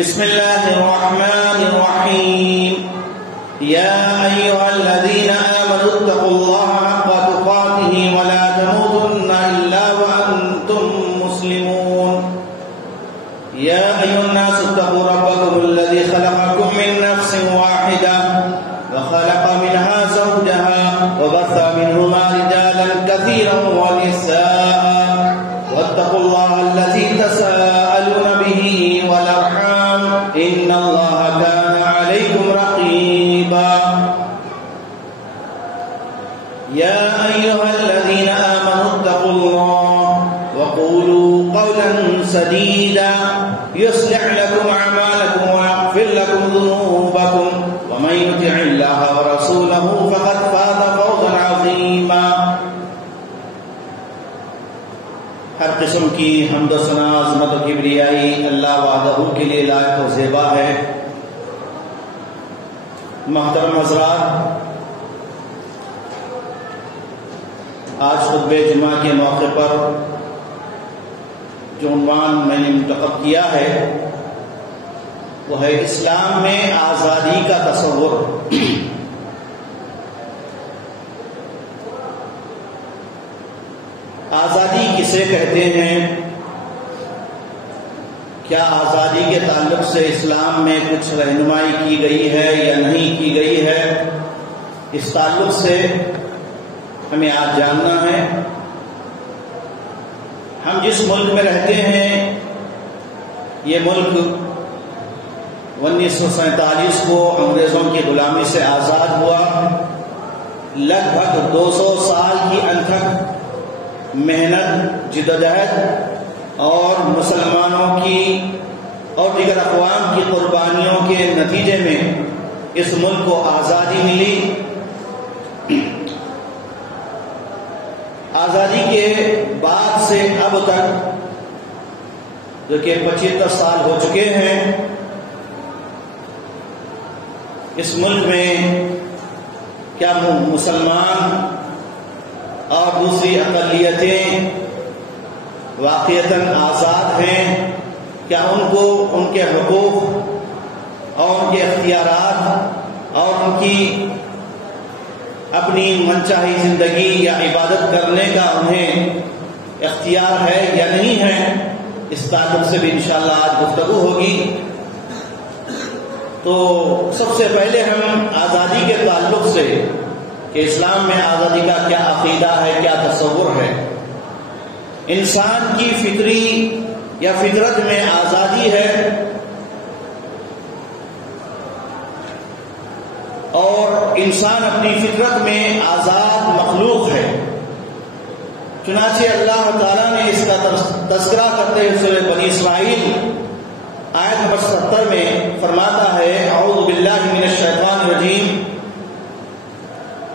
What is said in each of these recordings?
بسم الله الرحمن الرحيم يا أيها الذين آمنوا اتقوا الله حق تقاته ولا تموتن إلا وأنتم مسلمون يا أيها الناس اتقوا ربكم الذي خلقكم من نفس واحدة وخلق منها زوجها وبث منهما رجالا كثيرا ونساء واتقوا الله الذي تساءلون به والأرحام إن الله كان عليكم رقيبا يا أيها الذين آمنوا اتقوا الله وقولوا قولا سديدا يصلح لكم أعمالكم ويغفر لكم ذنوبكم ومن يطع الله ورسوله فقد فاز فوزا عظيما. ہر قسم کی حمد و ثنا عظمت و کبریائی اللہ وحدہ کے لیے لائق و زیبا ہے. محترم حضرات، آج خطبہ جمعہ کے موقع پر جو عنوان میں نے منتخب کیا ہے وہ ہے اسلام میں آزادی کا تصور. آزادی کسے کہتے ہیں؟ کیا آزادی کے تعلق سے اسلام میں کچھ رہنمائی کی گئی ہے یا نہیں کی گئی ہے؟ اس تعلق سے ہمیں آج جاننا ہے. ہم جس ملک میں رہتے ہیں یہ ملک 1947 کو انگریزوں کی غلامی سے آزاد ہوا. لگ بھگ 200 سال کی انتھک محنت، جدوجہد اور مسلمانوں کی اور دیگر اقوام کی قربانیوں کے نتیجے میں اس ملک کو آزادی ملی. آزادی کے بعد سے اب تک جو کہ 75 سال ہو چکے ہیں، اس ملک میں کیا مسلمان اور دوسری اقلیتیں واقعتاً آزاد ہیں؟ کیا ان کو ان کے حقوق اور ان کے اختیارات اور ان کی اپنی منچاہی زندگی یا عبادت کرنے کا انہیں اختیار ہے یا نہیں ہے؟ اس تعلق سے بھی انشاءاللہ آج گفتگو ہوگی. تو سب سے پہلے ہم آزادی کے تعلق سے کہ اسلام میں آزادی کا کیا عقیدہ ہے، کیا تصور ہے. انسان کی فطری یا فطرت میں آزادی ہے اور انسان اپنی فطرت میں آزاد مخلوق ہے. چنانچہ اللہ تعالیٰ نے اس کا تذکرہ کرتے ہوئے سورہ بنی اسرائیل آیت نمبر 70 میں فرماتا ہے: اعوذ باللہ من الشیطان الرجیم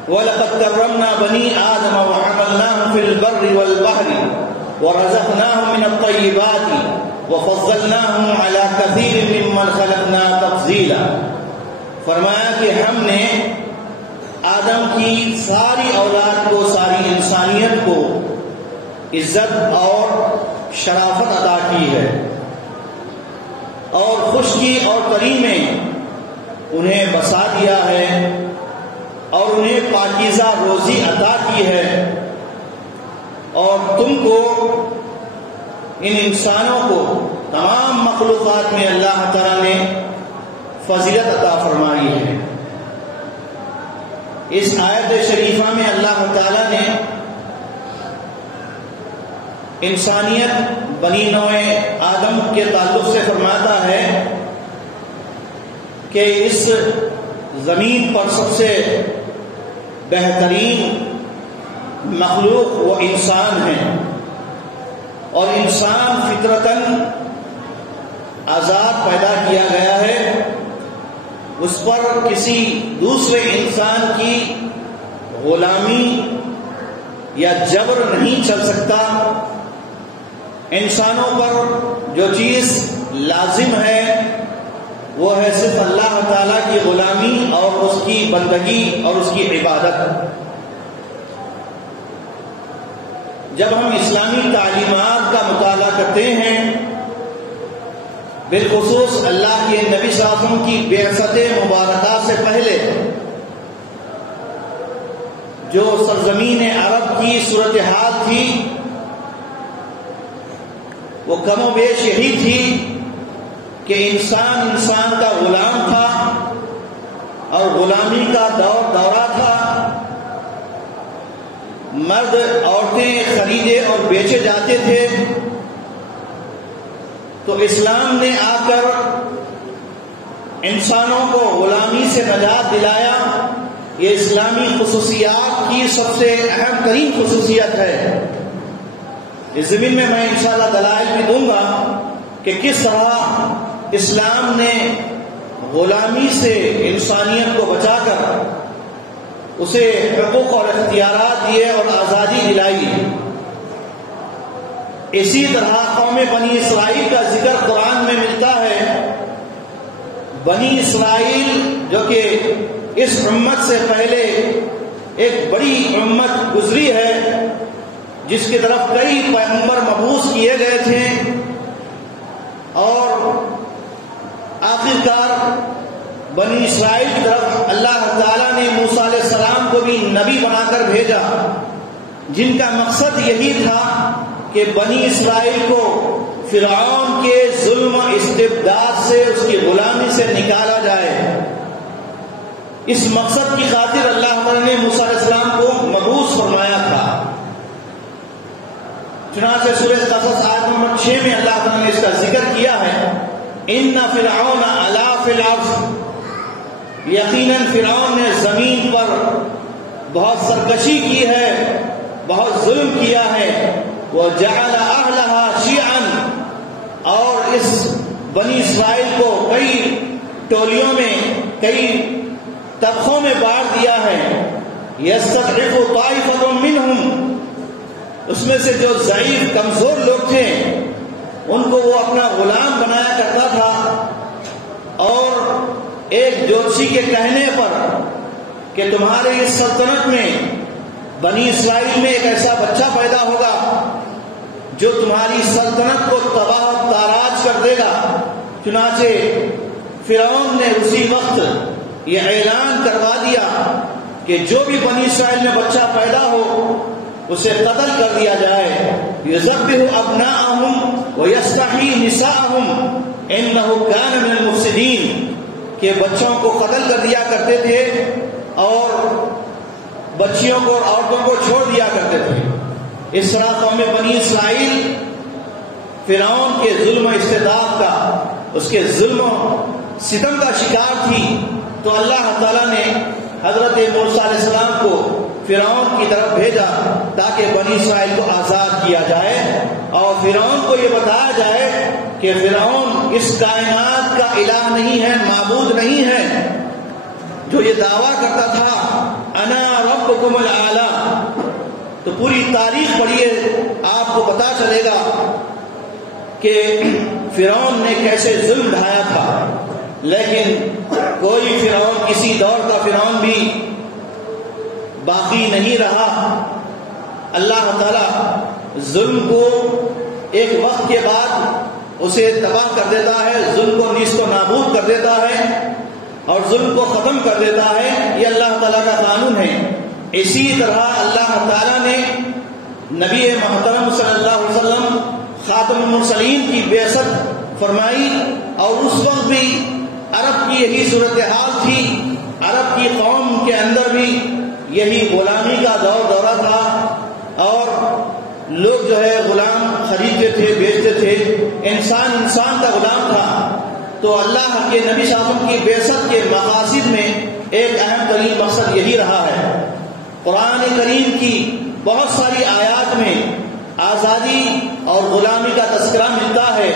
وَلَقَدْ كَرَّمْنَا بَنِي آدَمَ وَحَمَلْنَاهُمْ فِي الْبَرِّ وَالْبَحْرِ وَرَزَقْنَاهُم مِّنَ الطَّيِّبَاتِ وَفَضَّلْنَاهُمْ عَلَى كَثِيرٍ مِّمَّنْ خَلَقْنَا تَفْضِيلًا. فرمایا کہ ہم نے آدم کی ساری اولاد کو، ساری انسانیت کو عزت اور شرافت عطا کی ہے اور خشکی اور تری میں انہیں بسا دیا ہے اور انہیں پاکیزہ روزی عطا کی ہے. اور تم کو، ان انسانوں کو، تمام مخلوقات میں اللہ تعالیٰ نے فضیلت عطا فرمائی ہے. اس آیت شریفہ میں اللہ تعالیٰ نے انسانیت بنی نوع آدم کے تعلق سے فرماتا ہے کہ اس زمین پر سب سے بہترین مخلوق وہ انسان ہے اور انسان فطرتاً آزاد پیدا کیا گیا ہے. اس پر کسی دوسرے انسان کی غلامی یا جبر نہیں چل سکتا. انسانوں پر جو چیز لازم ہے وہ ہے صرف اللہ تعالیٰ کی غلامی اور اس کی بندگی اور اس کی عبادت. جب ہم اسلامی تعلیمات کا مطالعہ کرتے ہیں بالخصوص اللہ کے نبی صلی اللہ علیہ وسلم کی بعثت مبارکہ سے پہلے جو سرزمین عرب کی صورتحال تھی وہ کم و بیش یہی تھی کہ انسان کا غلام تھا اور غلامی کا دورہ تھا. مرد عورتیں خریدے اور بیچے جاتے تھے. تو اسلام نے آ کر انسانوں کو غلامی سے نجات دلایا. یہ اسلامی خصوصیات کی سب سے اہم ترین خصوصیت ہے. اس زمین میں انشاءاللہ دلائل بھی دوں گا کہ کس طرح اسلام نے غلامی سے انسانیت کو بچا کر اسے حقوق اور اختیارات دیے اور آزادی دلائی. اسی طرح قوم بنی اسرائیل کا ذکر قرآن میں ملتا ہے. بنی اسرائیل جو کہ اس امت سے پہلے ایک بڑی امت گزری ہے جس کی طرف کئی پیغمبر مبعوث کیے گئے تھے اور آخرکار بنی اسرائیل کی طرف اللہ تعالیٰ نے موسیٰ علیہ السلام کو بھی نبی بنا کر بھیجا جن کا مقصد یہی تھا کہ بنی اسرائیل کو فرعون کے ظلم استبداد سے اس کی غلامی سے نکالا جائے. اس مقصد کی خاطر اللہ تعالیٰ نے موسیٰ علیہ السلام کو مبعوث فرمایا تھا. چنانچہ سورہ قصص آیت نمبر 6 میں اللہ تعالیٰ نے اس کا ذکر کیا ہے. ان فرعون علا فی الارض، یقیناً فرعون نے زمین پر بہت سرکشی کی ہے، بہت ظلم کیا ہے. وجعل اہلها شیعا، اور اس بنی اسرائیل کو کئی ٹولیوں میں کئی طبقوں میں بانٹ دیا ہے. یستضعف طائفۃ منہم، اس میں سے جو ضعیف کمزور لوگ تھے ان کو وہ اپنا غلام بنایا کرتا تھا اور ایک جوتشی کے کہنے پر کہ تمہارے اس سلطنت میں بنی اسرائیل میں ایک ایسا بچہ پیدا ہوگا جو تمہاری سلطنت کو تباہ و تاراج کر دے گا. چنانچہ فرعون نے اسی وقت یہ اعلان کروا دیا کہ جو بھی بنی اسرائیل میں بچہ پیدا ہو اسے قتل کر دیا جائے. یذبح ابناءہم ویستحیی نساءہم انہ کان من المفسدین، کہ بچوں کو قتل کر دیا کرتے تھے اور بچیوں کو اور عورتوں کو چھوڑ دیا کرتے تھے. اس طرح قوم بنی اسرائیل فرعون کے ظلم و استبداد کا، اس کے ظلم و ستم کا شکار تھی. تو اللہ تعالیٰ نے حضرت موسیٰ علیہ السلام کو فرعون کی طرف بھیجا تاکہ بنی اسرائیل کو آزاد کیا جائے اور فرعون کو یہ بتایا جائے کہ فرعون اس کائنات کا الہ نہیں ہے، معبود نہیں ہے. جو یہ دعویٰ کرتا تھا انا ربکم الاعلی، تو پوری تاریخ پڑھیے آپ کو پتا چلے گا کہ فرعون نے کیسے ظلم ڈھایا تھا. لیکن کوئی فرعون، کسی دور کا فرعون بھی باقی نہیں رہا. اللہ تعالیٰ ظلم کو ایک وقت کے بعد اسے تباہ کر دیتا ہے، ظلم کو نیست و نابود کر دیتا ہے اور ظلم کو ختم کر دیتا ہے. یہ اللہ تعالیٰ کا قانون ہے. اسی طرح اللہ تعالیٰ نے نبی محترم صلی اللہ علیہ وسلم خاتم المرسلین کی بعثت فرمائی اور اس وقت بھی عرب کی یہی صورتحال تھی. عرب کی قوم کے اندر بھی یہی غلامی کا دورہ تھا اور لوگ جو ہے غلام خریدتے تھے، بیچتے تھے. انسان کا غلام تھا. تو اللہ کے نبی صلی اللہ علیہ وسلم کی بعثت کے مقاصد میں ایک اہم ترین مقصد یہی رہا ہے. قرآن کریم کی بہت ساری آیات میں آزادی اور غلامی کا تذکرہ ملتا ہے.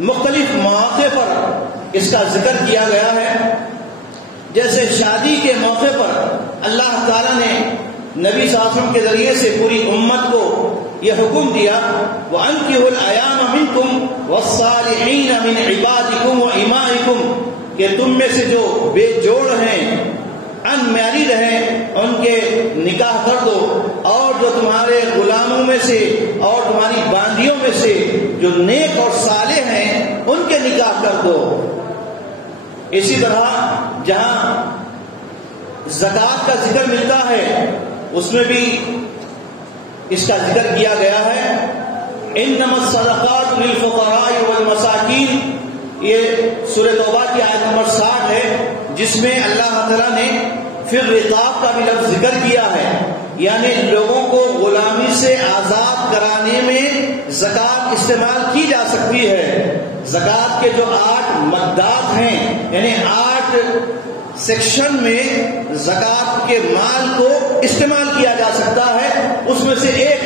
مختلف مواقع پر اس کا ذکر کیا گیا ہے. جیسے شادی کے موقع پر اللہ تعالیٰ نے نبی صلی اللہ علیہ وسلم کے ذریعے سے پوری امت کو یہ حکم دیا وَأَنكِحُوا الْأَيَامَ مِنكُمْ وَالصَّالِحِينَ مِنْ عِبَادِكُمْ وَإِمَائِكُمْ، کہ تم میں سے جو بے جوڑ ہیں، ان میرڈ ہیں، ان کے نکاح کر دو، اور جو تمہارے غلاموں میں سے اور تمہاری باندیوں میں سے جو نیک اور صالح ہیں ان کے نکاح کر دو۔ اسی طرح جہاں زکوٰۃ کا ذکر ملتا ہے اس میں بھی اس کا ذکر کیا گیا ہے۔ انما الصدقات للفقراء والمساکین، یہ سورہ توبہ کی آیت نمبر 60 ہے، جس میں اللہ تعالیٰ نے پھر رقاب کا بھی لفظ ذکر کیا ہے، یعنی لوگوں کو غلامی سے آزاد کرانے میں زکوٰۃ استعمال کی جا سکتی ہے۔ زکوٰۃ کے جو 8 مدات ہیں، یعنی 8 سیکشن میں زکوٰۃ کے مال کو استعمال کیا جا سکتا ہے، اس میں سے ایک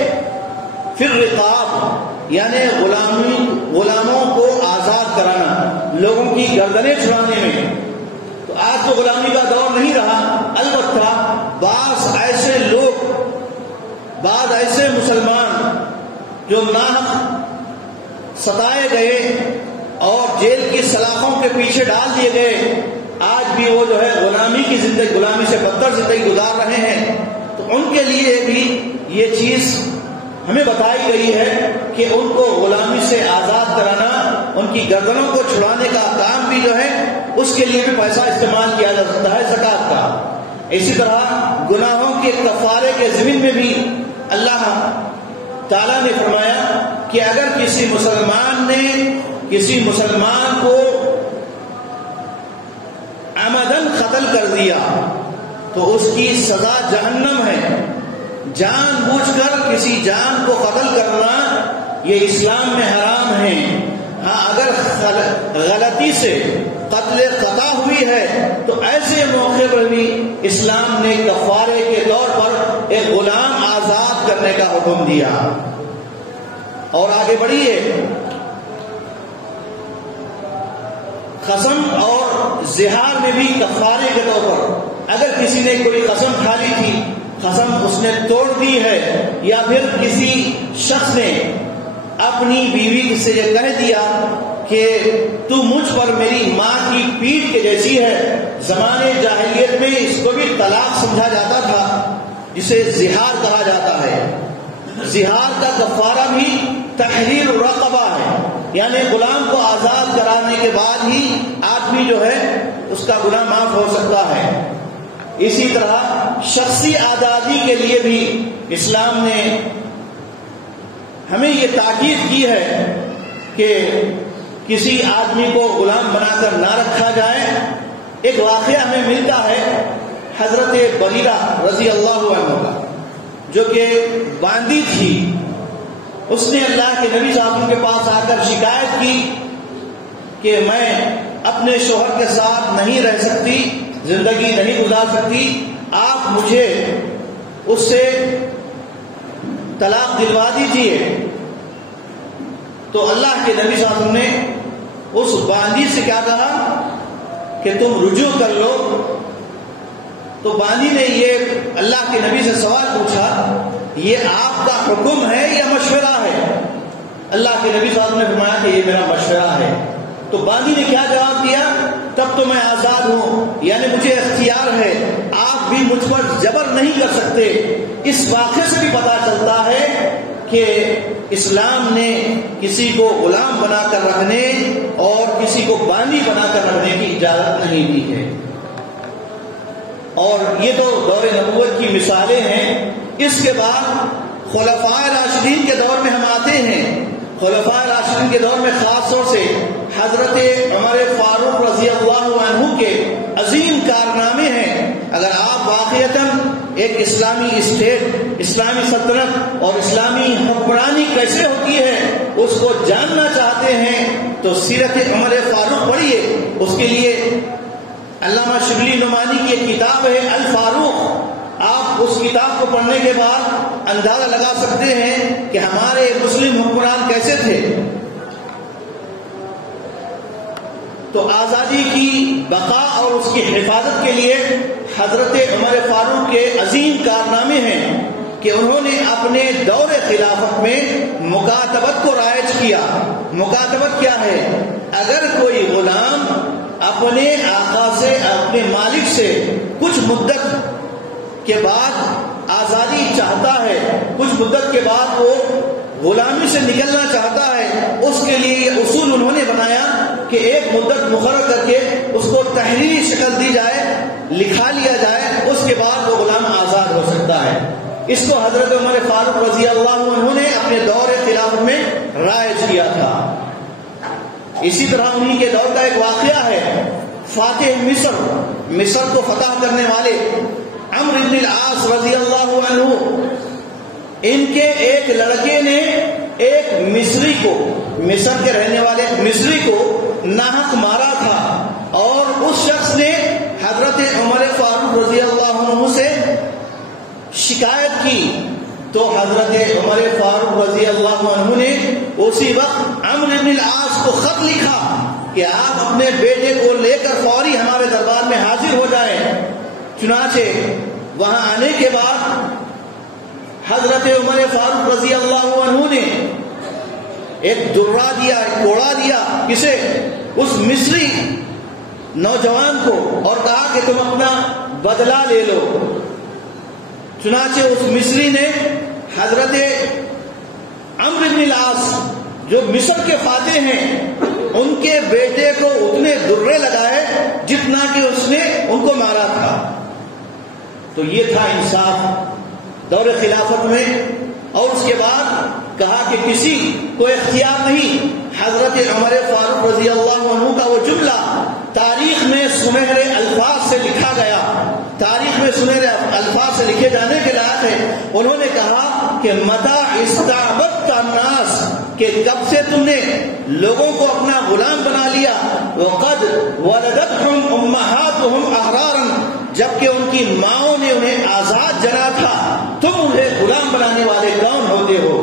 پھر رقاب یعنی غلاموں کو آزاد کرانا، لوگوں کی گردنیں چھڑانے میں۔ تو آج تو غلامی کا دور نہیں رہا، البتہ بعض ایسے لوگ، بعض ایسے مسلمان جو ناحق ستائے گئے اور جیل کی سلاخوں کے پیچھے ڈال دیے گئے، آج بھی وہ جو ہے غلامی کی زندگی، غلامی سے بدتر زندگی گزار رہے ہیں۔ تو ان کے لیے بھی یہ چیز ہمیں بتائی گئی ہے کہ ان کو غلامی سے آزاد کرانا، ان کی گردنوں کو چھڑانے کا کام بھی جو ہے اس کے لیے بھی پیسہ استعمال کیا جا سکتا ہے زکوٰۃ کا۔ اسی طرح گناہوں کے کفارے کے ضمن میں بھی اللہ تعالیٰ نے فرمایا کہ اگر کسی مسلمان نے کسی مسلمان کو عمدن قتل کر دیا تو اس کی سزا جہنم ہے۔ جان بوجھ کر کسی جان کو قتل کرنا یہ اسلام میں حرام ہے۔ ہاں، اگر غلطی سے قتل خطا ہوئی ہے تو ایسے موقع پر بھی اسلام نے کفارے کے طور پر ایک غلام آزاد کرنے کا حکم دیا۔ اور آگے بڑھیے، قسم اور زہار میں بھی کفارے کے طور پر اگر کسی نے کوئی قسم کھا لی تھی، قسم اس نے توڑ دی ہے، یا پھر کسی شخص نے اپنی بیوی سے یہ کہہ دیا کہ تو مجھ پر میری ماں کی پیٹھ کے جیسی ہے، زمانے جاہلیت میں اس کو بھی طلاق سمجھا جاتا تھا، جسے زہار کہا جاتا ہے۔ زہار کا کفارہ بھی تحریر الرقبہ ہے، یعنی غلام کو آزاد کرانے کے بعد ہی آدمی جو ہے اس کا گناہ معاف ہو سکتا ہے۔ اسی طرح شخصی آزادی کے لیے بھی اسلام نے ہمیں یہ تاکید کی ہے کہ کسی آدمی کو غلام بنا کر نہ رکھا جائے۔ ایک واقعہ ہمیں ملتا ہے حضرت بریرہ رضی اللہ عنہ کا، جو کہ باندی تھی۔ اس نے اللہ کے نبی صاحب کے پاس آ کر شکایت کی کہ میں اپنے شوہر کے ساتھ نہیں رہ سکتی، زندگی نہیں گزار سکتی، آپ مجھے اس سے طلاق دلوا دیجیے۔ تو اللہ کے نبی صاحب نے اس باندی سے کیا کہا کہ تم رجوع کر لو۔ تو باندی نے یہ اللہ کے نبی سے سوال پوچھا، یہ آپ کا حکم ہے یا مشورہ ہے؟ اللہ کے نبی صاحب نے فرمایا کہ یہ میرا مشورہ ہے۔ تو باندی نے کیا جواب دیا؟ تب تو میں آزاد ہوں، یعنی مجھے اختیار ہے، آپ بھی مجھ پر جبر نہیں کر سکتے۔ اس واقعے سے بھی پتہ چلتا ہے کہ اسلام نے کسی کو غلام بنا کر رکھنے اور کسی کو باندی بنا کر رکھنے کی اجازت نہیں دی ہے۔ اور یہ تو دور نبوت کی مثالیں ہیں۔ اس کے بعد خلفائے راشدین کے دور میں ہم آتے ہیں۔ خلفائے راشدین کے دور میں خاص طور سے حضرت عمر فاروق رضی اللہ عنہ کے عظیم کارنامے ہیں۔ اگر آپ واقعتاً ایک اسلامی اسٹیٹ، اسلامی سلطنت اور اسلامی حکمرانی کیسے ہوتی ہے اس کو جاننا چاہتے ہیں تو سیرت عمر فاروق پڑھیے۔ اس کے لیے علامہ شبلی نعمانی کی ایک کتاب ہے الفاروق، آپ اس کتاب کو پڑھنے کے بعد اندازہ لگا سکتے ہیں کہ ہمارے مسلم حکمران کیسے تھے۔ تو آزادی کی بقا اور اس کی حفاظت کے لیے حضرت عمر فاروق کے عظیم کارنامے ہیں کہ انہوں نے اپنے دور خلافت میں مکاتبت کو رائج کیا۔ مکاتبت کیا ہے؟ اگر کوئی غلام اپنے آقا سے، اپنے مالک سے کچھ مدت کے بعد آزادی چاہتا ہے، کچھ مدت کے بعد وہ غلامی سے نکلنا چاہتا ہے اس کے لیے یہ اصول انہوں نے بنایا کہ ایک مدت مقرر کر کے اس کو تحریری شکل دی جائے، لکھا لیا جائے، اس کے بعد وہ غلام آزاد ہو سکتا ہے۔ اس کو حضرت عمر فاروق رضی اللہ عنہ نے اپنے دور خلافت میں رائج کیا تھا۔ اسی طرح انہی کے دور کا ایک واقعہ ہے، فاتح مصر کو فتح کرنے والے عمرو بن العاص رضی اللہ عنہ، ان کے ایک لڑکے نے ایک مصری کو، مصر کے رہنے والے ایک مصری کو ناحق مارا تھا، اور اس شخص نے حضرت عمر فاروق رضی اللہ عنہ سے شکایت کی، تو حضرت عمر فاروق رضی اللہ عنہ نے اسی وقت عمرو بن العاص کو خط لکھا کہ آپ اپنے بیٹے کو لے کر فوری ہمارے دربار میں حاضر ہو جائیں۔ چنانچہ وہاں آنے کے بعد حضرت عمر فاروق رضی اللہ عنہ نے ایک درہ دیا، ایک کوڑا دیا، کسے؟ اس مصری نوجوان کو، اور کہا کہ تم اپنا بدلہ لے لو۔ چنانچہ اس مصری نے حضرت عمرو بن العاص جو مصر کے فاتح ہیں ان کے بیٹے کو اتنے درے لگائے جتنا کہ اس نے ان کو مارا تھا۔ تو یہ تھا انصاف دور خلافت میں۔ اور اس کے بعد کہا کہ کسی کو اختیار نہیں، حضرت عمر فاروق رضی اللہ عنہ کا وہ جملہ تاریخ میں سنہرے الفاظ سے لکھا گیا، تاریخ میں سنہرے الفاظ سے لکھے جانے کے لائق ہے۔ انہوں نے کہا کہ متى استعبدت الناس، کہ کب سے تم نے لوگوں کو اپنا غلام بنا لیا، وقد ولدتهم امهاتهم احرارا، جبکہ ان کی ماؤں نے انہیں آزاد جنا تھا، تم انہیں غلام بنانے والے کون ہوتے ہو؟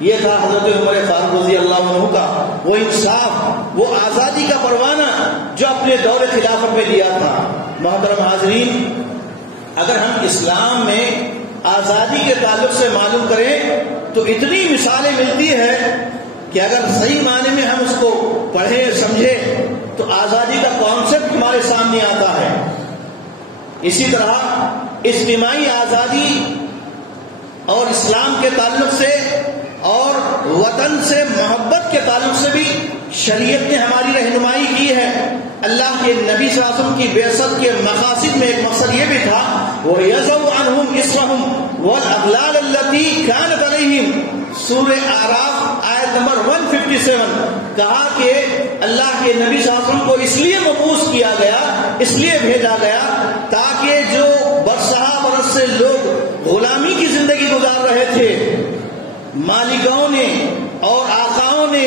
یہ تھا حضرت عمر فاروق رضی اللہ عنہ کا وہ انصاف، وہ آزادی کا پروانہ جو اپنے دور خلافت میں دیا تھا۔ محترم حاضرین، اگر ہم اسلام میں آزادی کے تعلق سے معلوم کریں تو اتنی مثالیں ملتی ہے کہ اگر صحیح معنی میں ہم اس کو پڑھیں سمجھیں تو آزادی کا کانسیپٹ ہمارے سامنے آتا ہے۔ اسی طرح اجتماعی آزادی اور اسلام کے تعلق سے اور وطن سے محبت کے تعلق سے بھی شریعت نے ہماری رہنمائی کی ہے۔ اللہ کے نبی صلی اللہ علیہ وسلم کی بعثت کے مقاصد میں ایک مقصد یہ بھی تھا، وَيَضَعُ عَنْهُمْ إِصْرَهُمْ وَالْأَغْلَالَ الَّتِي كَانَتْ عَلَيْهِمْ، سورہ اعراف آیت نمبر 157، کہا کہ اللہ کے نبی صلی اللہ علیہ وسلم کو اس لیے مبعوث کیا گیا، اس لیے بھیجا گیا تاکہ جو برسہ برس سے لوگ غلامی کی زندگی گزار رہے تھے، مالکوں نے اور آقاؤں نے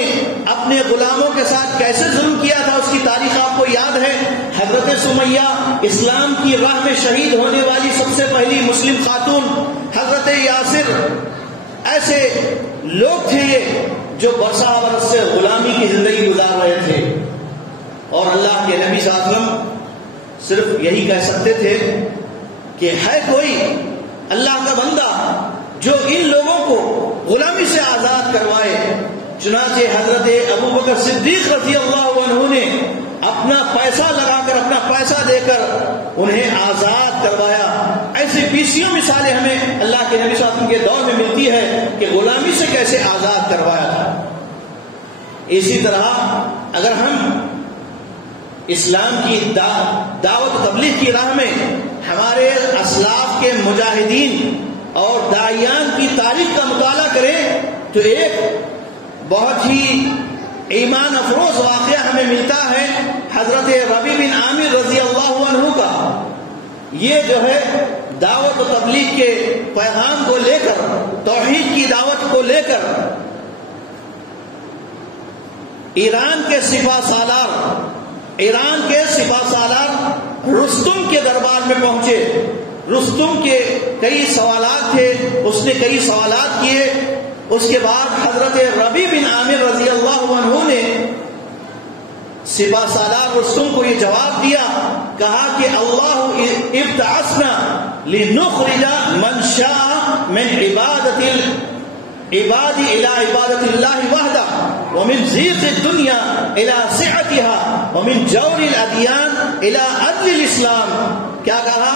اپنے غلاموں کے ساتھ کیسے ظلم کیا تھا، اس کی تاریخ آپ کو یاد ہے۔ حضرت سمیہ اسلام کی راہ میں شہید ہونے والی سب سے پہلی مسلم خاتون، حضرت یاسر، ایسے لوگ تھے یہ جو برسہ برس سے غلامی کی زندگی گزار رہے تھے، اور اللہ کے نبی صلی اللہ علیہ وسلم صرف یہی کہہ سکتے تھے کہ ہے کوئی اللہ کا بندہ جو ان لوگوں کو غلامی سے آزاد کروائے۔ چنانچہ حضرت ابو بکر صدیق رضی اللہ عنہ نے اپنا پیسہ لگا کر، اپنا پیسہ دے کر انہیں آزاد کروایا۔ ایسی بیسیوں مثالیں ہمیں اللہ کے نبی صلی اللہ علیہ وسلم کے دور میں ملتی ہے کہ غلامی سے کیسے آزاد کروایا تھا۔ اسی طرح اگر ہم اسلام کی دعوت و تبلیغ کی راہ میں ہمارے اسلاف کے مجاہدین اور داعیان کی تاریخ کا مطالعہ کریں تو ایک بہت ہی ایمان افروز واقعہ ہمیں ملتا ہے حضرت ربیع بن عامر رضی اللہ عنہ کا۔ یہ جو ہے دعوت و تبلیغ کے پیغام کو لے کر، توحید کی دعوت کو لے کر ایران کے سپہ سالار رستم کے دربار میں پہنچے۔ رستم کے کئی سوالات تھے، اس نے کئی سوالات کیے۔ اس کے بعد حضرت ربیع بن عامر رضی اللہ عنہ نے سپہ سالار رستم کو یہ جواب دیا، کہا کہ اللہ ابتعثنا لنخرج من شاء من عبادت العباد الى عبادت اللہ وحدہ ومن ضیق الدنیا الى سعتها ومن جور الادیان الى عدل الاسلام۔ کیا کہا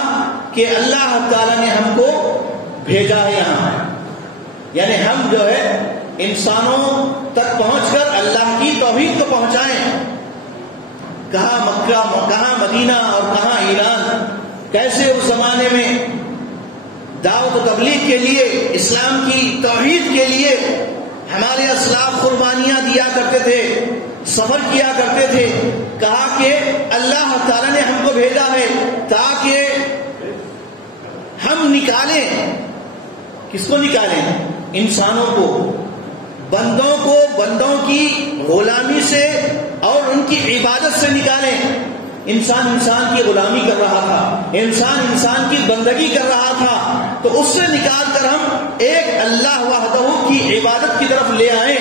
کہ اللہ تعالیٰ نے ہم کو بھیجا ہے یہاں، یعنی ہم جو ہے انسانوں تک پہنچ کر اللہ کی توحید کو پہنچائیں. کہاں مکہ، کہاں مدینہ اور کہاں ایران، کیسے اس زمانے میں دعوت و تبلیغ کے لیے، اسلام کی توحید کے لیے ہمارے اسلاف قربانیاں دیا کرتے تھے، سفر کیا کرتے تھے. کہا کہ اللہ تعالیٰ نے ہم کو بھیجا ہے تاکہ ہم نکالیں. کس کو نکالیں؟ انسانوں کو، بندوں کو، بندوں کی غلامی سے اور ان کی عبادت سے نکالیں. انسان کی غلامی کر رہا تھا، انسان کی بندگی کر رہا تھا، تو اس سے نکال کر ہم ایک اللہ وحدہ کی عبادت کی طرف لے آئیں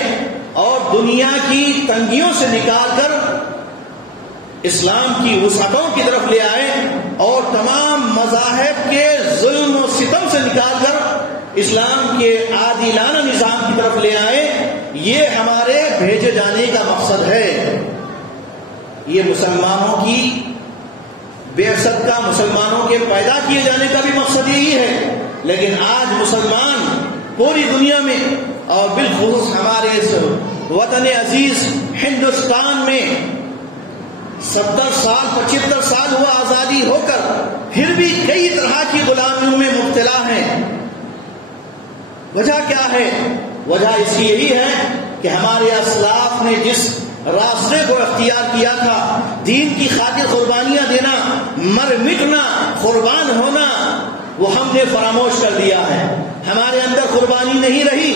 اور دنیا کی تنگیوں سے نکال کر اسلام کی وسعتوں کی طرف لے آئیں اور تمام مذاہب کے ظلم و ستم سے نکال کر اسلام کے عادلانہ نظام کی طرف لے آئیں. یہ ہمارے بھیجے جانے کا مقصد ہے. یہ مسلمانوں کی بعثت کا، مسلمانوں کے پیدا کیے جانے کا بھی مقصد یہی ہے. لیکن آج مسلمان پوری دنیا میں اور بالخصوص ہمارے اس وطن عزیز ہندوستان میں 70 سال 75 سال ہوا آزادی ہو کر پھر بھی کئی طرح کی غلامیوں میں مبتلا ہیں. وجہ کیا ہے؟ وجہ اس کی یہی ہے کہ ہمارے اسلاف نے جس راستے کو اختیار کیا تھا، دین کی خاطر قربانیاں دینا، مر مٹنا، قربان ہونا، وہ ہم نے فراموش کر دیا ہے. ہمارے اندر قربانی نہیں رہی،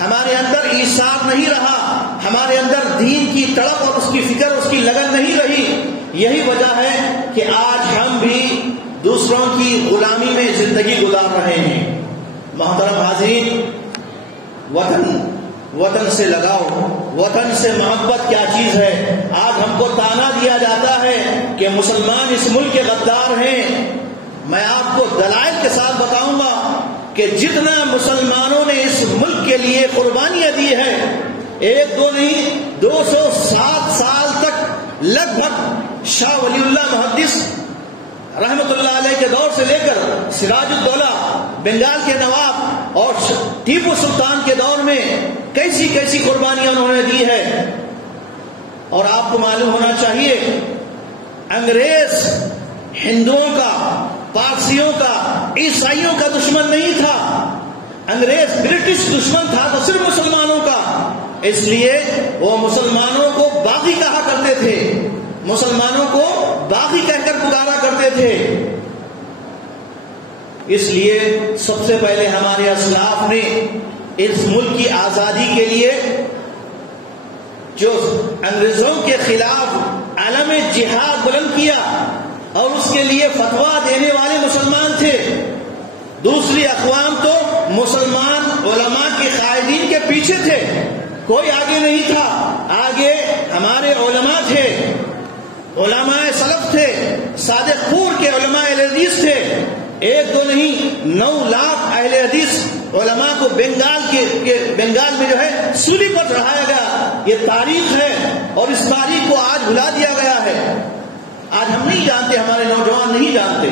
ہمارے اندر ایثار نہیں رہا، ہمارے اندر دین کی تڑپ اور اس کی فکر، اس کی لگن نہیں رہی. یہی وجہ ہے کہ آج ہم بھی دوسروں کی غلامی میں زندگی گزار رہے ہیں. محترم حاضرین، وطن سے لگاؤ، وطن سے محبت کیا چیز ہے. آج ہم کو تانا دیا جاتا ہے کہ مسلمان اس ملک کے غدار ہیں. میں آپ کو دلائل کے ساتھ بتاؤں گا کہ جتنا مسلمانوں نے اس ملک کے لیے قربانیاں دی ہے، ایک دو نہیں 207 سال تک لگ بھگ شاہ ولی اللہ محدث رحمت اللہ علیہ کے دور سے لے کر سراج الدولہ بنگال کے نواب اور ٹیپو سلطان کے دور میں کیسی کیسی قربانیاں انہوں نے دی ہے. اور آپ کو معلوم ہونا چاہیے انگریز ہندوؤں کا، پارسیوں کا، عیسائیوں کا دشمن نہیں تھا. انگریز برٹش دشمن تھا تو صرف مسلمانوں کا. اس لیے وہ مسلمانوں کو باغی کہا کرتے تھے، مسلمانوں کو باغی کہہ کر پکارا کرتے تھے. اس لیے سب سے پہلے ہمارے اسلاف نے اس ملک کی آزادی کے لیے جو انگریزوں کے خلاف علم جہاد بلند کیا اور اس کے لیے فتویٰ دینے والے مسلمان تھے. دوسری اقوام تو مسلمان علماء کے قائدین کے پیچھے تھے، کوئی آگے نہیں تھا. آگے ہمارے علماء تھے، علماء سلف تھے، صادق پور کے علماء اہل حدیث تھے. ایک دو نہیں 9 لاکھ اہل حدیث علماء کو بنگال میں جو ہے سولی پر چڑھایا گیا. یہ تاریخ ہے اور اس تاریخ کو آج بھلا دیا گیا ہے. آج ہم نہیں جانتے، ہمارے نوجوان نہیں جانتے.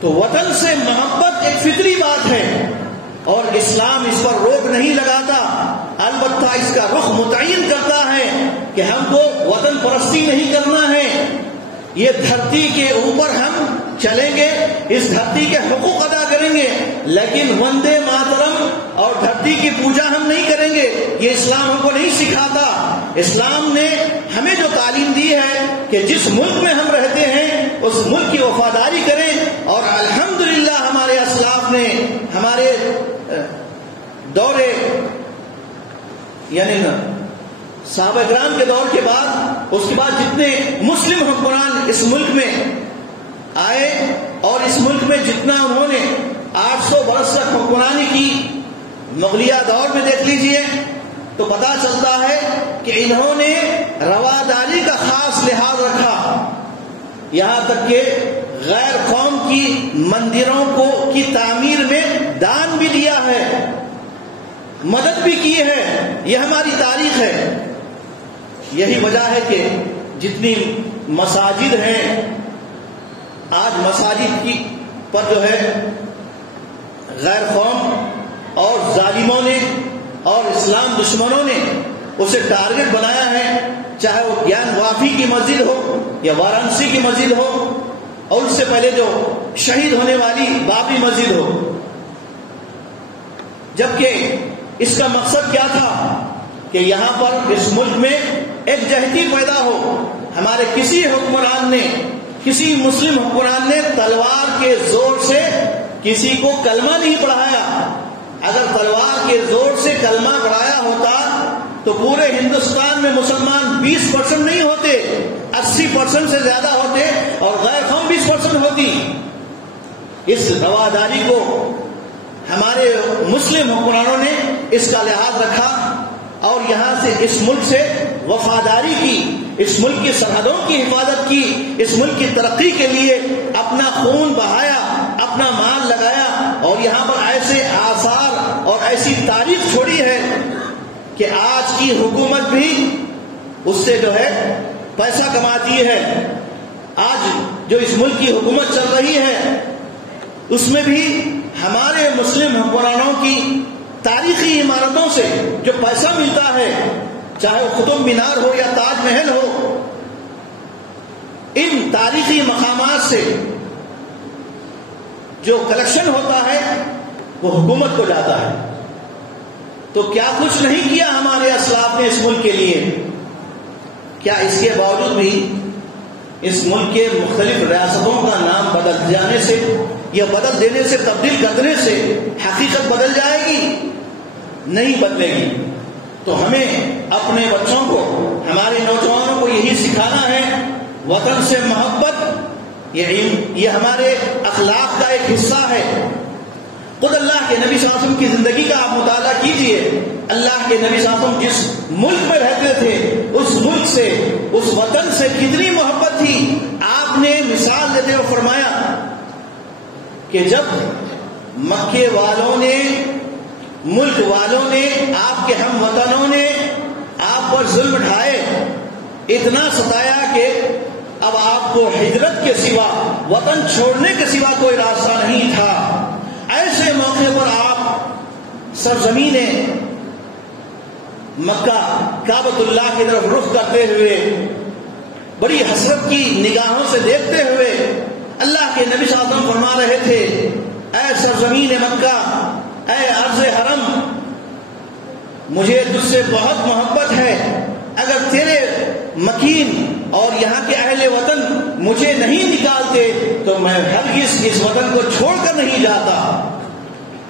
تو وطن سے محبت ایک فطری بات ہے اور اسلام اس پر روک نہیں لگاتا، البتہ اس کا رخ متعین کرتا ہے کہ ہم کو وطن پرستی نہیں کرنا ہے. یہ دھرتی کے اوپر ہم چلیں گے، اس دھرتی کے حقوق ادا کریں گے، لیکن وندے ماترم اور دھرتی کی پوجا ہم نہیں کریں گے. یہ اسلام ہم کو نہیں سکھاتا. اسلام نے ہمیں جو تعلیم دی ہے کہ جس ملک میں ہم رہتے ہیں اس ملک کی وفاداری کریں. اور الحمدللہ ہمارے اسلاف نے ہمارے دورے یعنی صحابہ کرام کے دور کے بعد، اس کے بعد جتنے مسلم حکمران اس ملک میں آئے اور اس ملک میں جتنا انہوں نے 800 برس تک حکمرانی کی، مغلیہ دور میں دیکھ لیجئے تو پتا چلتا ہے کہ انہوں نے رواداری کا خاص لحاظ رکھا. یہاں تک کہ غیر قوم کی مندروں کی تعمیر میں دان بھی دیا ہے، مدد بھی کی ہے. یہ ہماری تاریخ ہے. یہی وجہ ہے کہ جتنی مساجد ہیں آج مساجد کی پر جو ہے غیر قوم اور ظالموں نے اور اسلام دشمنوں نے اسے ٹارگٹ بنایا ہے، چاہے وہ گیان وافی کی مسجد ہو یا وارانسی کی مسجد ہو، اور اس سے پہلے جو شہید ہونے والی بابری مسجد ہو. جبکہ اس کا مقصد کیا تھا کہ یہاں پر اس ملک میں ایک جہتی پیدا ہو. ہمارے کسی حکمران نے، کسی مسلم حکمران نے تلوار کے زور سے کسی کو کلمہ نہیں پڑھایا. اگر تلوار کے زور سے کلمہ پڑھایا ہوتا تو پورے ہندوستان میں مسلمان 20% نہیں ہوتے، 80% سے زیادہ ہوتے، اور غیر قوم 20% ہوتی. اس رواداری کو ہمارے مسلم حکمرانوں نے اس کا لحاظ رکھا اور یہاں سے اس ملک سے وفاداری کی، اس ملک کی سرحدوں کی حفاظت کی، اس ملک کی ترقی کے لیے اپنا خون بہایا، اپنا مال لگایا، اور یہاں پر ایسے آثار اور ایسی تاریخ چھوڑی ہے کہ آج کی حکومت بھی اس سے جو ہے پیسہ کماتی ہے. آج جو اس ملک کی حکومت چل رہی ہے اس میں بھی ہمارے مسلم حکمرانوں کی تاریخی عمارتوں سے جو پیسہ ملتا ہے، چاہے وہ قطب مینار ہو یا تاج محل ہو، ان تاریخی مقامات سے جو کلیکشن ہوتا ہے وہ حکومت کو جاتا ہے. تو کیا کچھ نہیں کیا ہمارے اسلاف نے اس ملک کے لیے؟ کیا اس کے باوجود بھی اس ملک کے مختلف ریاستوں کا نام بدل جانے سے یا بدل دینے سے، تبدیل کر دینے سے حقیقت بدل جائے گی؟ نہیں بدلے گی. تو ہمیں اپنے بچوں کو، ہمارے نوجوانوں کو یہی سکھانا ہے، وطن سے محبت یہ ہمارے اخلاق کا ایک حصہ ہے. خود اللہ کے نبی صلی اللہ علیہ وسلم کی زندگی کا آپ مطالعہ کیجئے. اللہ کے نبی صلی اللہ علیہ وسلم جس ملک میں رہتے تھے اس ملک سے، اس وطن سے کتنی محبت تھی. آپ نے مثال دیتے ہوئے فرمایا کہ جب مکے والوں نے، ملک والوں نے، آپ کے ہم وطنوں نے آپ پر ظلم ڈھائے، اتنا ستایا کہ اب آپ کو ہجرت کے سوا، وطن چھوڑنے کے سوا کوئی راستہ نہیں تھا. ایسے موقع پر آپ سرزمین مکہ کعبۃ اللہ کی طرف رخ کرتے ہوئے، بڑی حسرت کی نگاہوں سے دیکھتے ہوئے اللہ کے نبی صلی اللہ علیہ وسلم فرما رہے تھے، اے سرزمین مکہ، اے ارض حرم، مجھے تجھ سے بہت محبت ہے. اگر تیرے مکین اور یہاں کے اہل وطن مجھے نہیں نکالتے تو میں ہرگز اس وطن کو چھوڑ کر نہیں جاتا.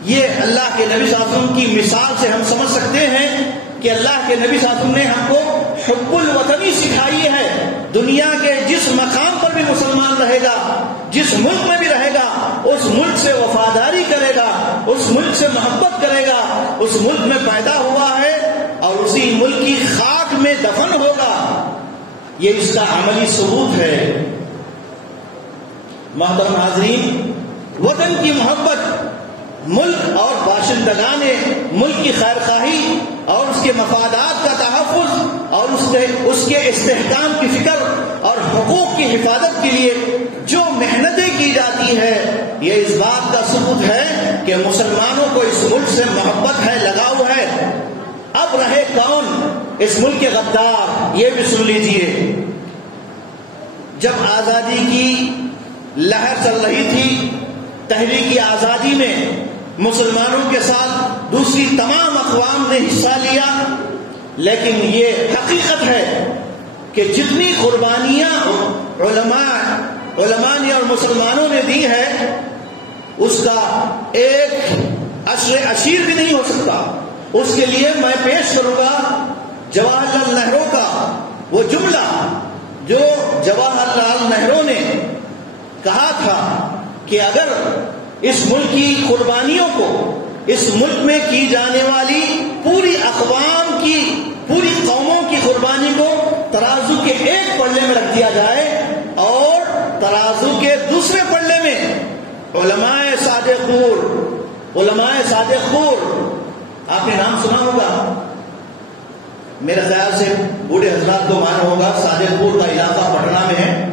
یہ اللہ کے نبی صلی اللہ علیہ وسلم کی مثال سے ہم سمجھ سکتے ہیں کہ اللہ کے نبی صلی اللہ علیہ وسلم نے ہم کو حب الوطنی سکھائی ہے. دنیا کے جس مقام پر بھی مسلمان رہے گا، جس ملک میں بھی رہے گا، اس ملک سے وفاداری کرے گا، اس ملک سے محبت کرے گا. اس ملک میں پیدا ہوا ہے اور اسی ملک کی خاک میں دفن ہوگا. یہ اس کا عملی ثبوت ہے. محترم حاضرین، وطن کی محبت، ملک اور باشندگان ملک کی خیر خواہی اور اس کے مفادات کا تحفظ اور اس کے استحکام کی فکر اور حقوق کی حفاظت کے لیے جو محنتیں کی جاتی ہے، یہ اس بات کا ثبوت ہے کہ مسلمانوں کو اس ملک سے محبت ہے، لگاؤ ہے. اب رہے کون اس ملک کے غدار، یہ بھی سن لیجئے. جب آزادی کی لہر چل رہی تھی، تحریک آزادی میں مسلمانوں کے ساتھ دوسری تمام اقوام نے حصہ لیا، لیکن یہ حقیقت ہے کہ جتنی قربانیاں علماء نے اور مسلمانوں نے دی ہے اس کا ایک عشر عشیر بھی نہیں ہو سکتا. اس کے لیے میں پیش کروں گا جواہر لال نہرو کا وہ جملہ جو جواہر لال نہرو نے کہا تھا کہ اگر اس ملک کی قربانیوں کو، اس ملک میں کی جانے والی پوری اقوام کی، پوری قوموں کی قربانی کو ترازو کے ایک پلڑے میں رکھ دیا جائے اور ترازو کے دوسرے پلڑے میں علماء صادق پور، آپ نے نام سنا ہوگا، میرے خیال سے بوڑھے حضرات کو معلوم ہوگا. صادق پور کا علاقہ پٹنہ میں ہے.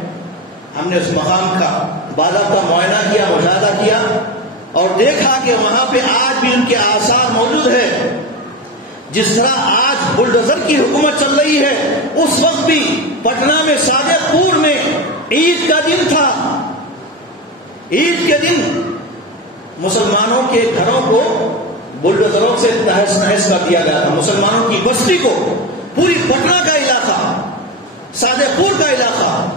ہم نے اس مقام کا باضابطہ معائنہ کیا، مشاہدہ کیا اور دیکھا کہ وہاں پہ آج بھی ان کے آثار موجود ہے. جس طرح آج بلڈوزر کی حکومت چل رہی ہے، اس وقت بھی پٹنہ میں صادق پور میں عید کا دن تھا، عید کے دن مسلمانوں کے گھروں کو بلڈوزروں سے تہس نہس کر دیا گیا تھا، مسلمانوں کی بستی کو، پوری پٹنہ کا علاقہ، صادق پور کا علاقہ،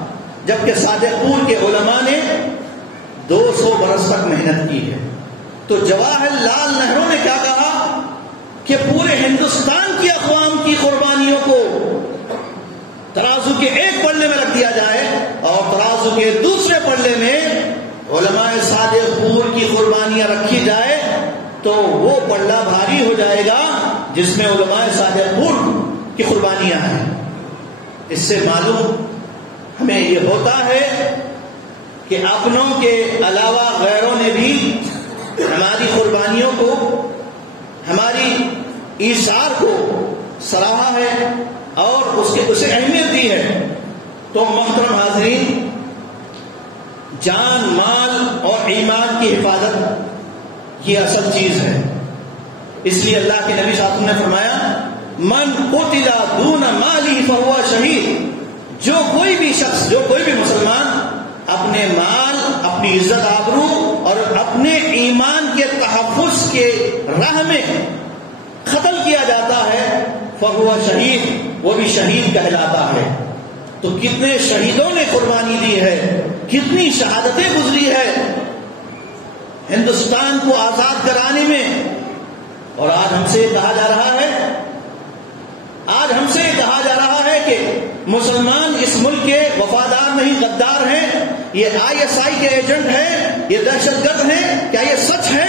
جبکہ صادق پور کے علماء نے 200 برس تک محنت کی ہے۔ تو جواہر لال نہرو نے کیا کہا کہ پورے ہندوستان کی اقوام کی قربانیوں کو ترازو کے ایک پلڑے میں رکھ دیا جائے اور ترازو کے دوسرے پلڑے میں علماء صادق پور کی قربانیاں رکھی جائے تو وہ پلڑا بھاری ہو جائے گا جس میں علماء صادق پور کی قربانیاں ہیں۔ اس سے معلوم ہمیں یہ ہوتا ہے کہ اپنوں کے علاوہ غیروں نے بھی ہماری قربانیوں کو، ہماری ایثار کو سراہا ہے اور اسے اہمیت دی ہے۔ تو محترم حاضرین، جان، مال اور ایمان کی حفاظت یہ اصل چیز ہے۔ اس لیے اللہ کے نبی صلی اللہ علیہ وسلم نے فرمایا من قتل دون مالی فہو شہید، جو کوئی بھی شخص، جو کوئی بھی مسلمان اپنے مال، اپنی عزت آبرو اور اپنے ایمان کے تحفظ کے راہ میں قتل کیا جاتا ہے فہو شہید، وہ بھی شہید کہلاتا ہے۔ تو کتنے شہیدوں نے قربانی دی ہے، کتنی شہادتیں گزری ہے ہندوستان کو آزاد کرانے میں، اور آج ہم سے کہا جا رہا ہے، آج ہم سے کہا جا رہا ہے کہ مسلمان اس ملک کے وفادار نہیں، غدار ہیں، یہ ISI کے ایجنٹ ہیں، یہ دہشت گرد ہیں۔ کیا یہ سچ ہے؟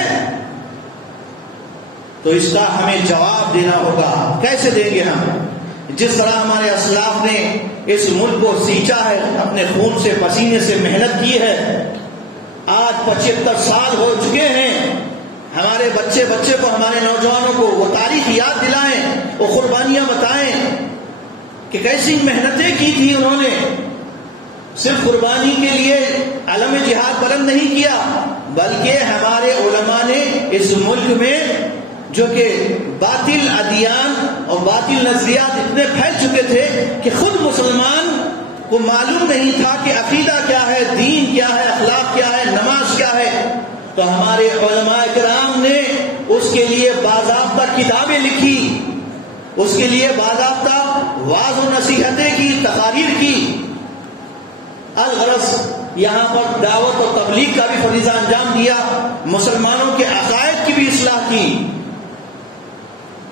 تو اس کا ہمیں جواب دینا ہوگا۔ کیسے دیں گے ہم؟ جس طرح ہمارے اسلاف نے اس ملک کو سینچا ہے، اپنے خون سے، پسینے سے محنت کی ہے، آج 75 سال ہو چکے ہیں، ہمارے بچے کو، ہمارے نوجوانوں کو وہ تاریخ یاد دلائیں، وہ قربانیاں بتائیں کہ کیسی محنتیں کی تھی انہوں نے۔ صرف قربانی کے لیے علم جہاد بلند نہیں کیا، بلکہ ہمارے علماء نے اس ملک میں جو کہ باطل ادیان اور باطل نظریات اتنے پھیل چکے تھے کہ خود مسلمان کو معلوم نہیں تھا کہ عقیدہ کیا ہے، دین کیا ہے، اخلاق کیا ہے، نماز کیا ہے، تو ہمارے علماء کرام نے اس کے لیے باضابطہ کتابیں لکھی، اس کے لیے باضابطہ وعظ و نصیحتیں کی، تقاریر کی۔ الغرض یہاں پر دعوت و تبلیغ کا بھی فریضہ انجام دیا، مسلمانوں کے عقائد کی بھی اصلاح کی۔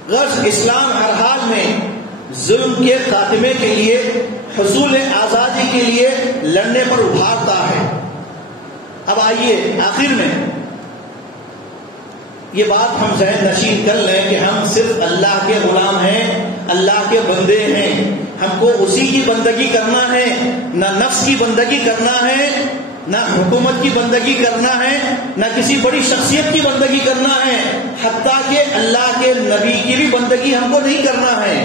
غرض اسلام ہر حال میں ظلم کے خاتمے کے لیے، حصول آزادی کے لیے لڑنے پر ابھارتا ہے۔ اب آئیے آخر میں یہ بات ہم ذہن نشین کر لیں کہ ہم صرف اللہ کے غلام ہیں، اللہ کے بندے ہیں، ہم کو اسی کی بندگی کرنا ہے، نہ نفس کی بندگی کرنا ہے، نہ حکومت کی بندگی کرنا ہے، نہ کسی بڑی شخصیت کی بندگی کرنا ہے، حتیٰ کہ اللہ کے نبی کی بھی بندگی ہم کو نہیں کرنا ہے،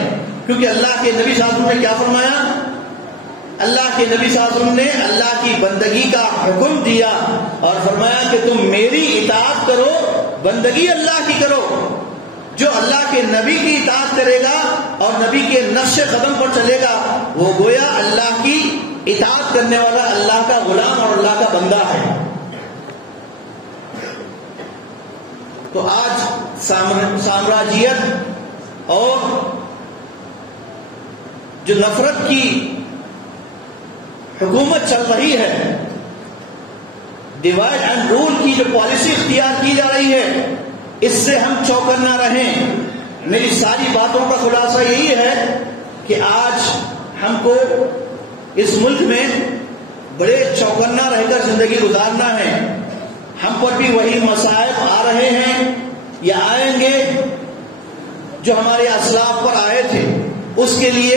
کیونکہ اللہ کے نبی صلی اللہ علیہ وسلم نے کیا فرمایا؟ اللہ کے نبی صلی اللہ علیہ وسلم نے اللہ کی بندگی کا حکم دیا اور فرمایا کہ تم میری اطاعت کرو، بندگی اللہ کی کرو۔ جو اللہ کے نبی کی اطاعت کرے گا اور نبی کے نقش قدم پر چلے گا، وہ گویا اللہ کی اطاعت کرنے والا، اللہ کا غلام اور اللہ کا بندہ ہے۔ تو آج سامراجیت اور جو نفرت کی حکومت چل رہی ہے، ڈیوائڈ اینڈ رول کی جو پالیسی اختیار کی جا رہی ہے، اس سے ہم چوکنا رہیں۔ میری ساری باتوں کا خلاصہ یہی ہے کہ آج ہم کو اس ملک میں بڑے چوکنا رہ کر زندگی گزارنا ہے۔ ہم پر بھی وہی مصائب آ رہے ہیں یا آئیں گے جو ہمارے اسلاف پر آئے تھے، اس کے لیے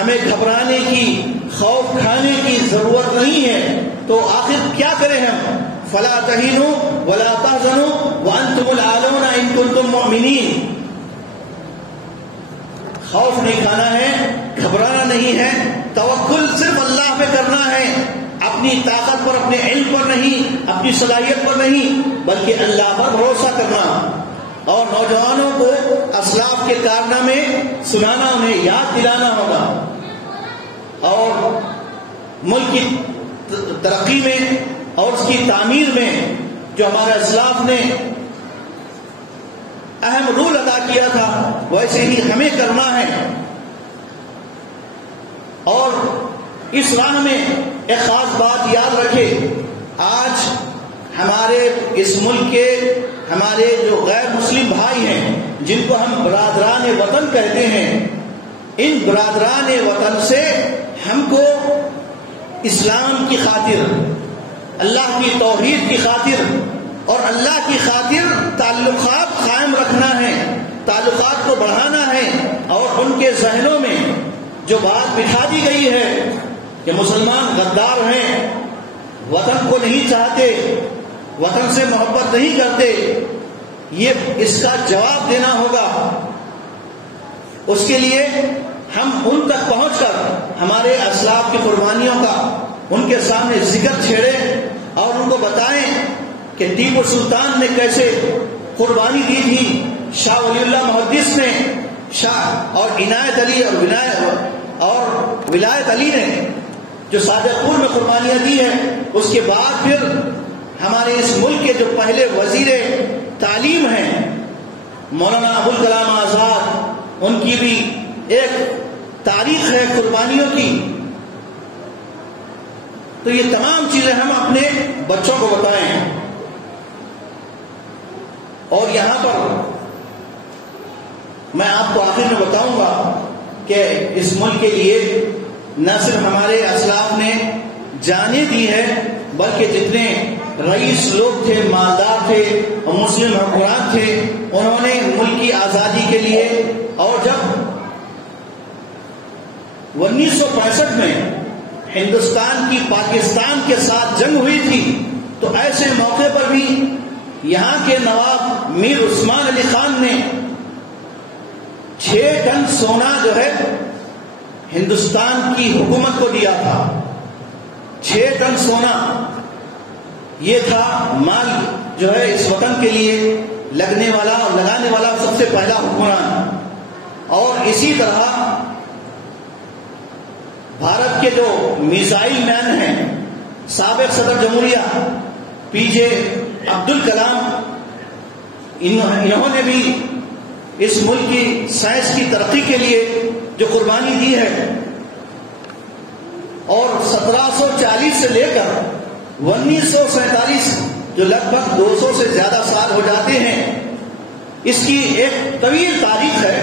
ہمیں گھبرانے کی، خوف کھانے کی ضرورت نہیں ہے۔ تو آخر کیا کریں ہم؟ فلا تہینوا ولا تحزنوا وانتم الاعلون ان کنتم مؤمنین۔ خوف نہیں کھانا ہے، گھبرانا نہیں ہے، توکل صرف اللہ پہ کرنا ہے، اپنی طاقت پر، اپنے علم پر نہیں، اپنی صلاحیت پر نہیں، بلکہ اللہ پر بھروسہ کرنا۔ اور نوجوانوں کو اسلاف کے کارنامے سنانا، انہیں یاد دلانا ہوگا، اور ملک کی ترقی میں اور اس کی تعمیر میں جو ہمارے اسلاف نے اہم رول ادا کیا تھا ویسے ہی ہمیں کرنا ہے۔ اور اس راہ میں ایک خاص بات یاد رکھے، آج ہمارے اس ملک کے ہمارے جو غیر مسلم بھائی ہیں جن کو ہم برادران وطن کہتے ہیں، ان برادران وطن سے ہم کو اسلام کی خاطر، اللہ کی توحید کی خاطر اور اللہ کی خاطر تعلقات قائم رکھنا ہے، تعلقات کو بڑھانا ہے، اور ان کے ذہنوں میں جو بات بٹھا دی گئی ہے کہ مسلمان غدار ہیں، وطن کو نہیں چاہتے، وطن سے محبت نہیں کرتے، یہ اس کا جواب دینا ہوگا۔ اس کے لیے ہم ان تک پہنچ کر ہمارے اسلاف کی قربانیوں کا ان کے سامنے ذکر چھیڑیں اور ان کو بتائیں کہ ٹیپو سلطان نے کیسے قربانی دی تھی، شاہ ولی اللہ محدث نے، شاہ اور عنایت علی اور ولایت علی نے جو صادق پور میں قربانیاں دی ہیں، اس کے بعد پھر ہمارے اس ملک کے جو پہلے وزیر تعلیم ہیں مولانا ابوالکلام آزاد، ان کی بھی ایک تاریخ ہے قربانیوں کی۔ تو یہ تمام چیزیں ہم اپنے بچوں کو بتائیں، اور یہاں پر میں آپ کو آخر میں بتاؤں گا کہ اس ملک کے لیے نہ صرف ہمارے اسلاف نے جانیں دی ہے، بلکہ جتنے رئیس لوگ تھے، مالدار تھے اور مسلم حکمران تھے، انہوں نے ملک کی آزادی کے لیے، اور جب 1965 میں ہندوستان کی پاکستان کے ساتھ جنگ ہوئی تھی، تو ایسے موقع پر بھی یہاں کے نواب میر عثمان علی خان نے 6 ٹن سونا جو ہے ہندوستان کی حکومت کو دیا تھا۔ 6 ٹن سونا، یہ تھا مال جو ہے اس وطن کے لیے لگنے والا اور لگانے والا سب سے پہلا حکمران۔ اور اسی طرح بھارت کے جو میزائل مین ہیں، سابق صدر جمہوریہ پی جے عبدالکلام، انہوں نے بھی اس ملک کی سائنس کی ترقی کے لیے جو قربانی دی ہے، اور 1740 سے لے کر 1947 جو لگ بھگ 200 سے زیادہ سال ہو جاتے ہیں، اس کی ایک طویل تاریخ ہے،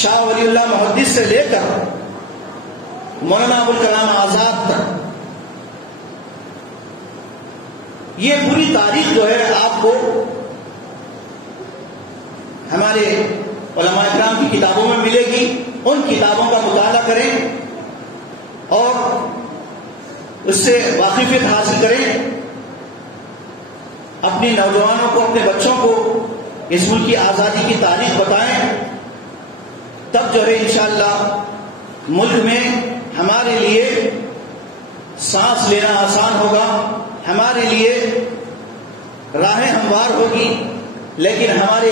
شاہ ولی اللہ محدث سے لے کر مولانا ابوالکلام آزاد تک۔ یہ پوری تاریخ جو ہے آپ کو ہمارے علماء کرام کی کتابوں میں ملے گی، ان کتابوں کا مطالعہ کریں اور اس سے واقفیت حاصل کریں، اپنے نوجوانوں کو، اپنے بچوں کو اس ملک کی آزادی کی تاریخ بتائیں، تب جو ہے انشاءاللہ ملک میں ہمارے لیے سانس لینا آسان ہوگا، ہمارے لیے راہیں ہموار ہوگی۔ لیکن ہمارے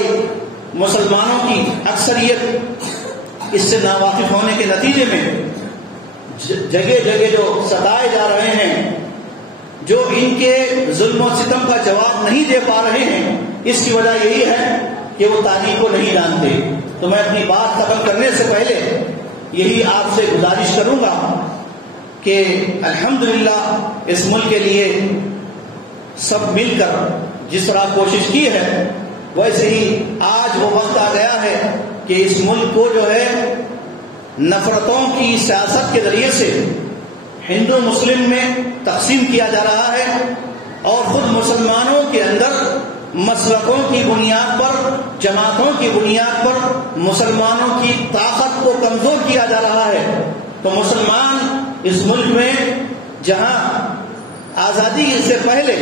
مسلمانوں کی اکثریت اس سے ناواقف ہونے کے نتیجے میں جگہ جگہ جو ستائے جا رہے ہیں، جو ان کے ظلم و ستم کا جواب نہیں دے پا رہے ہیں، اس کی وجہ یہی ہے کہ وہ تاریخ کو نہیں جانتے۔ تو میں اپنی بات ختم کرنے سے پہلے یہی آپ سے گزارش کروں گا کہ الحمدللہ اس ملک کے لیے سب مل کر جس طرح کوشش کی ہے، ویسے ہی آج وہ وقت آ گیا ہے کہ اس ملک کو جو ہے نفرتوں کی سیاست کے ذریعے سے ہندو مسلم میں تقسیم کیا جا رہا ہے، اور خود مسلمانوں کے اندر مسلکوں کی بنیاد پر، جماعتوں کی بنیاد پر مسلمانوں کی طاقت کو کمزور کیا جا رہا ہے۔ تو مسلمان اس ملک میں جہاں آزادی سے پہلے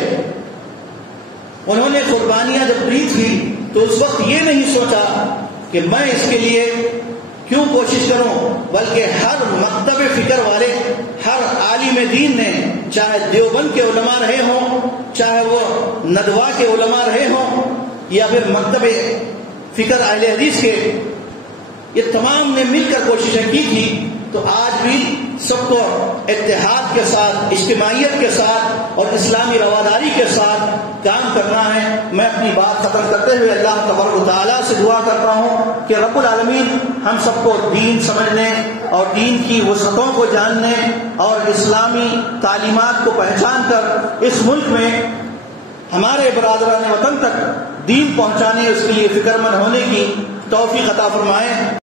انہوں نے قربانیاں جب دی تھی، تو اس وقت یہ نہیں سوچا کہ میں اس کے لیے کیوں کوشش کروں، بلکہ ہر مکتب فکر والے، ہر عالم دین نے، چاہے دیوبند کے علماء رہے ہوں، چاہے وہ ندوہ کے علماء رہے ہوں، یا پھر مکتب فکر اہل حدیث کے یہ تمام نے مل کر کوششیں کی تھی، تو آج بھی سب کو اتحاد کے ساتھ، اجتماعیت کے ساتھ اور اسلامی رواداری کے ساتھ کام کرنا ہے۔ میں اپنی بات ختم کرتے ہوئے اللہ تبارک و تعالیٰ سے دعا کرتا ہوں کہ رب العالمین ہم سب کو دین سمجھنے اور دین کی وسعتوں کو جاننے اور اسلامی تعلیمات کو پہچان کر اس ملک میں ہمارے برادران وطن تک دین پہنچانے، اس کے لیے فکر مند ہونے کی توفیق عطا فرمائے۔